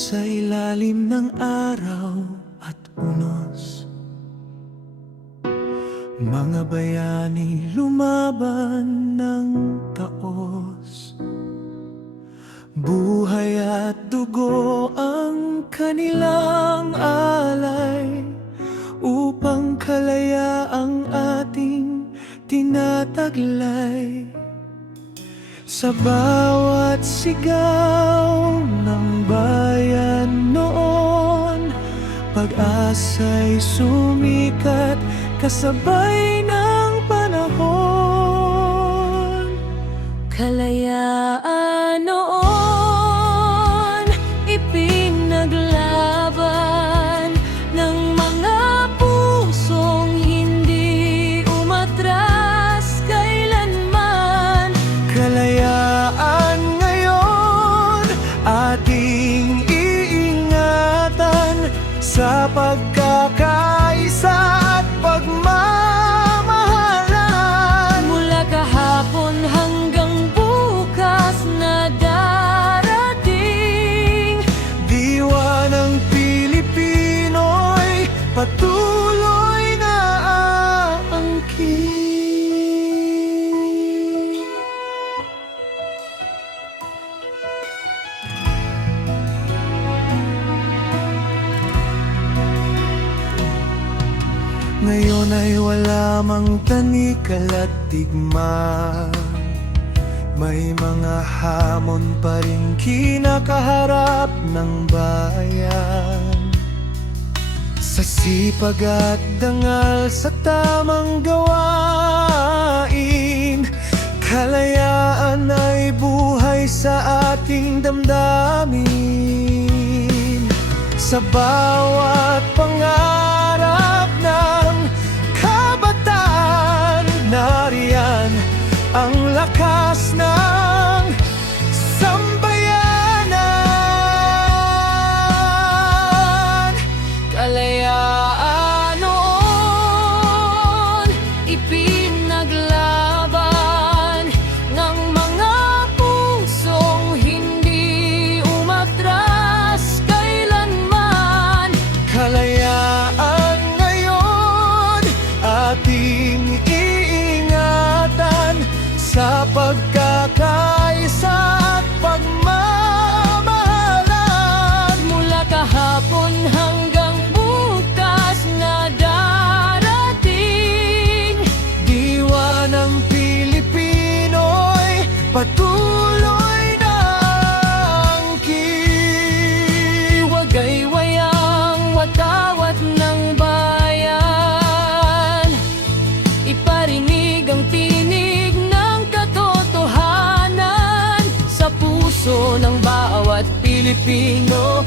sa ilalim ng araw at unos. Mga bayani lumaban ng taos. Buhay at dugo ang kanilang alay upang kalaya ang ating tinataglay. Sa bawat sigaw ng bayan noon, pag-asa'y sumikat kasabay ng panahon. Kalayaan noon, ipinaglaban ng mga pusong hindi umatras kailanman. Kalayaan ngayon, ating iingatan sa pagkakaisa at pagmamahalan. Mula kahapon hanggang bukas na darating, Diwa ng Pilipino'y patuloy na aangkin. Ngayon ay wala mang tanikal at tigma. May mga hamon pa rin kinakaharap ng bayan. Sa sipag at dangal sa tamang gawain, kalayaan ay buhay sa ating damdamin. Sa bawat pangarap ng kabataan, nariyan ang lakas ng sambayanan. kalayaan noon, ipinaglaban ng mga pusong hindi umatras kailanman. Kalayaan ngayon, ating iingatan sa pagkakaisa at pagmamahalan. Mula kahapon hanggang bukas na darating, Diwa ng Pilipino'y patuloy na angkin. wagaywayang watawat ng bayan, iparinig ang tinig ng katotohanan sa puso ng bawat Pilipino.